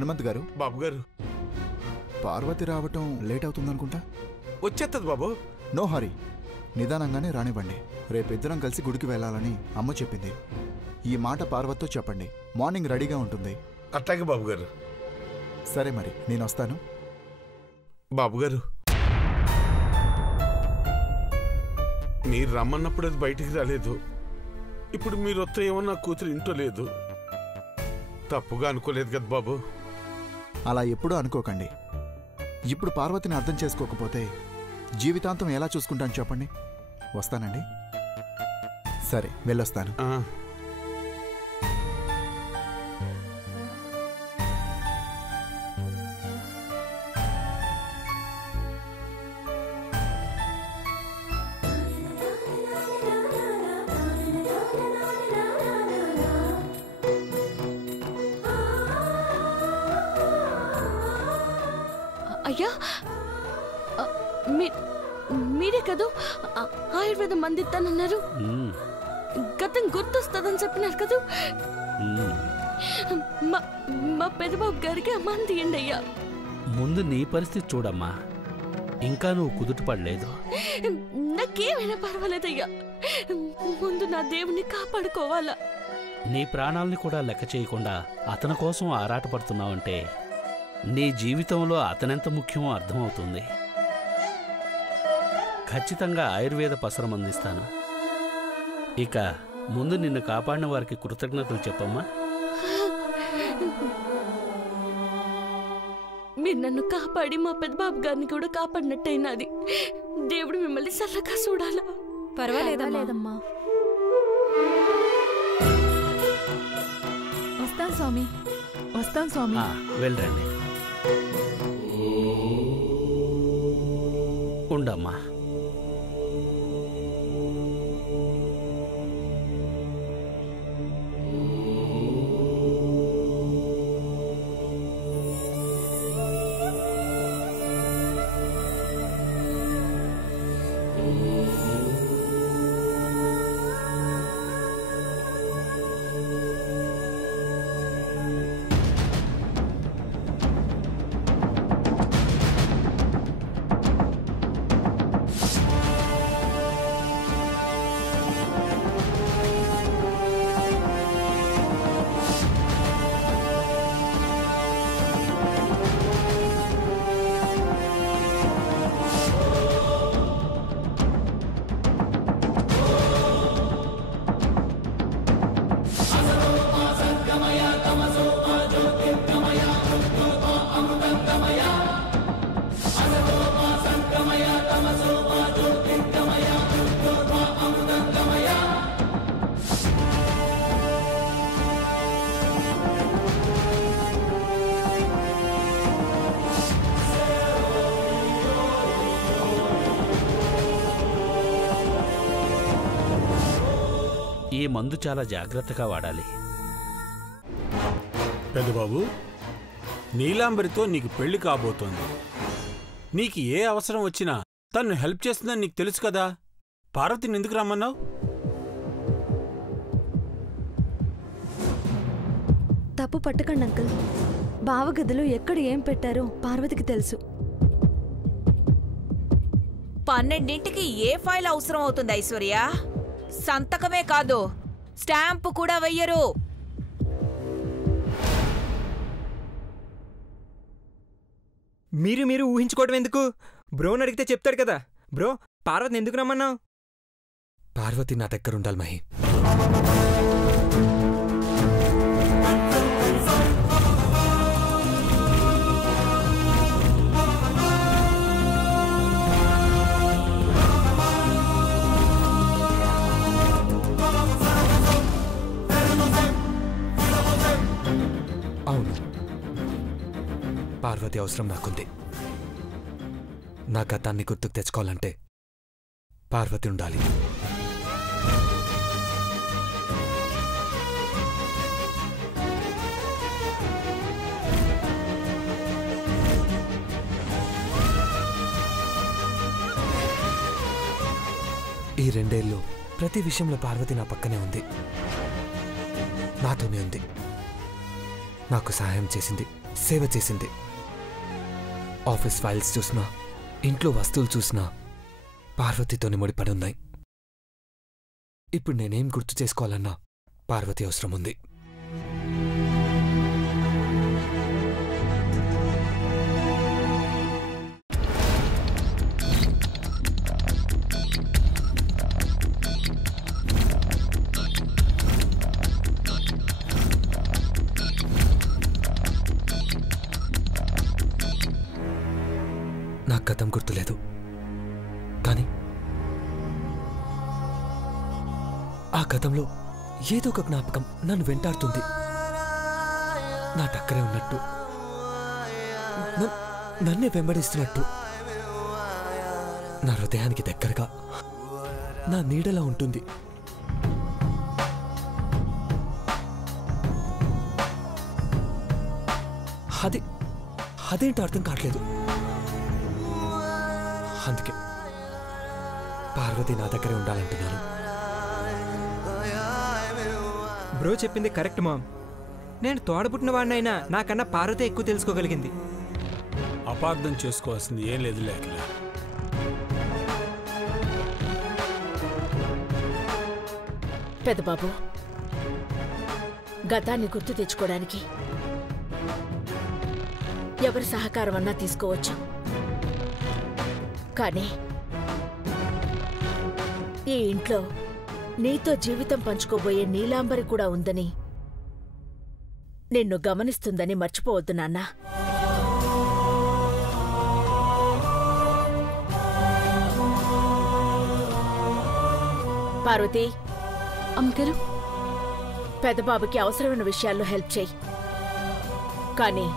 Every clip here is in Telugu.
హనుమంత్ గారు. బాబు గారు, పార్వతి రావటం లేట్ అవుతుందనుకుంటా. వచ్చేస్తుంది బాబు. నో హరీ, నిదానంగానే రానివ్వండి. రేపిద్దరం కలిసి గుడికి వెళ్ళాలని అమ్మ చెప్పింది. ఈ మాట పార్వతితో చెప్పండి. మార్నింగ్ రెడీగా ఉంటుంది. అట్లాగే బాబు గారు. సరే మరి, నేను వస్తాను. బాబు గారు, మీరు రమ్మన్నప్పుడు అది బయటికి రాలేదు. ఇప్పుడు మీరు వస్తే ఏమో నా కూతురు ఇంట్లో లేదు. తప్పుగా అనుకోలేదు కదా బాబు? అలా ఎప్పుడూ అనుకోకండి. ఇప్పుడు పార్వతిని అర్థం చేసుకోకపోతే జీవితాంతం ఎలా చూసుకుంటాను చెప్పండి. వస్తానండి. సరే, వెళ్ళొస్తాను. అయ్యా, మీరే కదా ఆయుర్వేద మంది ఇస్తానన్నారు. గతం గుర్తొస్తుందని చెప్పినారు కదా. మా పెద్దబాబు గారికి ఆ మంది ఇయ్యండి అయ్యా. ముందు నీ పరిస్థితి చూడమ్మా. ఇంకా నువ్వు కుదుట పడలేదు. నాకేమైనా పర్వాలేదయ్యా, ముందు నా దేవుని కాపాడుకోవాలా. నీ ప్రాణాలని కూడా లెక్క చేయకుండా అతని కోసం ఆరాటపడుతున్నావంటే నీ జీవితంలో అతనెంత ముఖ్యమో అర్థమవుతుంది. ఖచ్చితంగా ఆయుర్వేద పసరం అందిస్తాను. ఇక ముందు నిన్ను కాపాడిన వారికి కృతజ్ఞతలు చెప్పమ్మా. మీరు నన్ను కాపాడి మా పెద్దబాబు గారిని కూడా కాపాడినట్టయినది. దేవుడు మిమ్మల్ని చల్లగా చూడాలా. పర్వాలేదమ్మా. వస్తాను స్వామి, వస్తాను స్వామి. వెళ్ళండి. ఉండమ్మా. ఈ మందు చాలా జాగ్రత్తగా వాడాలి. పెద్దబాబు, నీలాంబరితో నీకు పెళ్లి కాబోతోంది. నీకు ఏ అవసరం వచ్చినా తను హెల్ప్ చేస్తుందని నీకు తెలుసు కదా. పార్వతిని ఎందుకు రమ్మన్నావు? తప్పు పట్టకండి అంకుల్. బావగదిలో ఎక్కడ ఏం పెట్టారో పార్వతికి తెలుసు. 12ంటికి ఏ ఫైల్ అవసరం అవుతుంది ఐశ్వర్య? సంతకమే కాదు, స్టాంపు కూడా వెయ్యరు. మీరు ఊహించుకోవడం ఎందుకు? బ్రోని అడిగితే చెప్తాడు కదా. బ్రో, పార్వతిని ఎందుకు రమ్మన్నావు? పార్వతి నా దగ్గర ఉండాలి మహి. అవును, పార్వతి అవసరం నాకుంది. నా గతాన్ని గుర్తుకు తెచ్చుకోవాలంటే పార్వతి ఉండాలి. ఈ 2 ఏళ్ళు ప్రతి విషయంలో పార్వతి నా పక్కనే ఉంది, నాతోనే ఉంది, నాకు సహాయం చేసింది. సేవ చేసింది. ఆఫీస్ ఫైల్స్ చూసినా, ఇంట్లో వస్తువులు చూసినా పార్వతితోని ముడిపడి ఉన్నాయి. ఇప్పుడు నేనేం గుర్తు చేసుకోవాలన్నా పార్వతి అవసరం ఉంది. నాకు గతం గుర్తులేదు, కానీ ఆ గతంలో ఏదో ఒక జ్ఞాపకం నన్ను వెంటాడుతుంది. నా దగ్గరే ఉన్నట్టు, నన్నే వెంబడిస్తున్నట్టు, నా హృదయానికి దగ్గరగా నా నీడలా ఉంటుంది. అదేంటో అర్థం కావట్లేదు. అందుకే పార్వతి నా దగ్గరే ఉండాలంటున్నాను. బ్రో చెప్పింది కరెక్ట్ మామ్. నేను తోడబుట్టిన వాడినైనా నాకన్నా పార్వతి ఎక్కువ తెలుసుకోగలిగింది. అపార్థం చేసుకోవాల్సింది ఏం లేదు లేక. పెద్దబాబు, గతాన్ని గుర్తు తెచ్చుకోవడానికి ఎవరి సహకారం అన్నా తీసుకోవచ్చు, కానీ ఈ ఇంట్లో నీతో జీవితం పంచుకోబోయే నీలాంబరి కూడా ఉందని, నిన్ను గమనిస్తుందని మర్చిపోవద్దు నాన్నా. పార్వతి, అమ్మగారు, పెద్దబాబుకి అవసరమైన విషయాల్లో హెల్ప్ చేయి, కానీ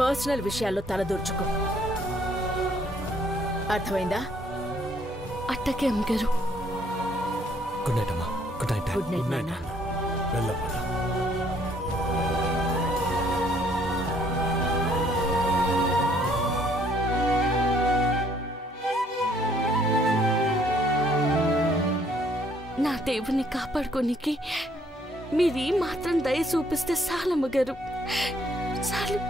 పర్సనల్ విషయాల్లో తలదూర్చుకో. అర్థమైందా? అట్టకే అమ్మగారు. గుడ్ నైట్ అమ్మా. Good night. గుడ్ నైట్ నాన్న. వెళ్ళమ్మా. నా దేవుణ్ణి కాపాడుకోనికి మీరు ఈ మాత్రం దయ చూపిస్తే చాలమ్మగారు, చాలు.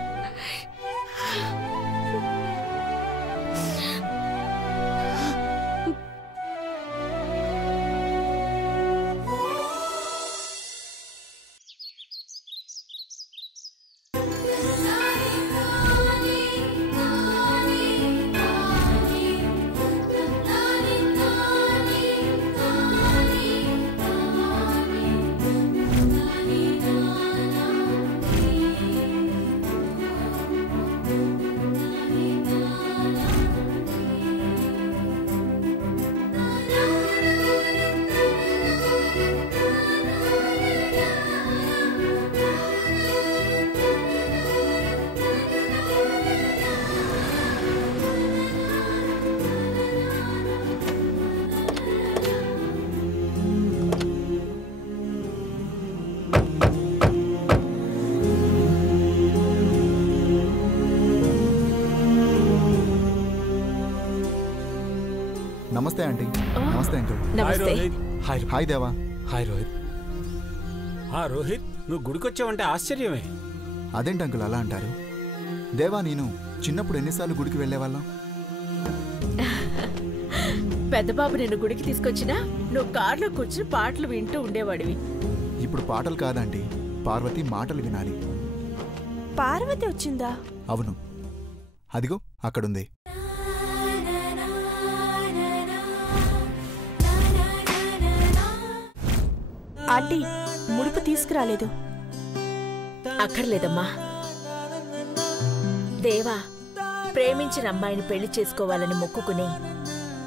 నమస్తే ఆంటీ. నమస్తే అంకుల్. నమస్తే. హాయ్ దేవా. హాయ్ రోహిత్. రోహిత్, నువ్వు గుడికొచ్చావంటే ఆశ్చర్యమే. అదేంటి అంకుల్ అలా అంటారు? దేవా, నేను చిన్నప్పుడు ఎన్నిసార్లు గుడికి వెళ్ళేవాళ్ళం? పెద్దబాబు నిన్ను గుడికి తీసుకొచ్చినా నువ్వు కార్లో కూర్చుని పాటలు వింటూ ఉండేవాడివి. ఇప్పుడు పాటలు కాదండి, పార్వతి మాటలు వినాలి. పార్వతి వచ్చిందా? అవును, అదిగో అక్కడుంది. ఆంటీ, ముడుపు తీసుకురాలేదు. అక్కర్లేదమ్మా. దేవా ప్రేమించిన అమ్మాయిని పెళ్లి చేసుకోవాలని మొక్కుకుని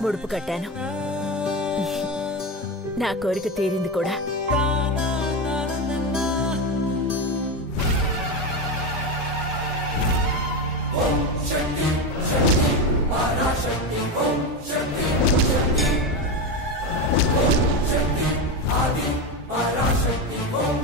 ముడుపు కట్టాను. నా కోరిక తీరింది కూడా. పరాశక్తి ఓం